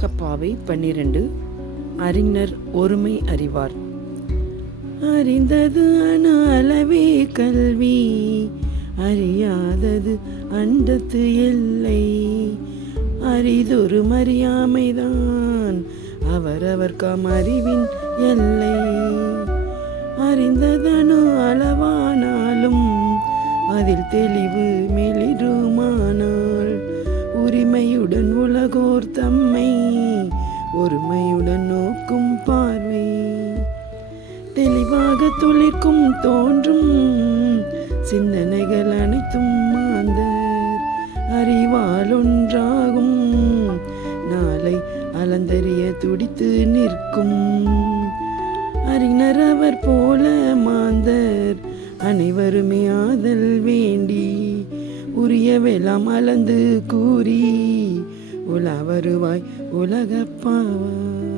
கப்பாவை 12. அறிஞர் ஒருமை அறிவார். அறிந்தது அணு அளவே கல்வி, அறியாதது அண்டத்து எல்லை. அரிதொரு மறியாமைதான் அவரவர்க்காம் அறிவின் எல்லை. அறிந்ததனு அளவானாலும் அதில் தெளிவு மெளிருமானால், உரிமையுடன் உலகோர் தம்மை ஒருமையுடன் நோக்கும் பார்வை. தெளிவாக துளிர்க்கும் தோன்றும் சிந்தனைகள் அனைத்தும் மாந்தர் அறிவால் ஒன்றாகும். நாளை அலந்தறிய துடித்து நிற்கும் அறிஞர் அவர் போல மாந்தர் அனைவருமே ஆதல் வேண்டி, உரியவெல்லாம் அளந்து கூறி உலா வருவாய் உலகப்பாவாய்.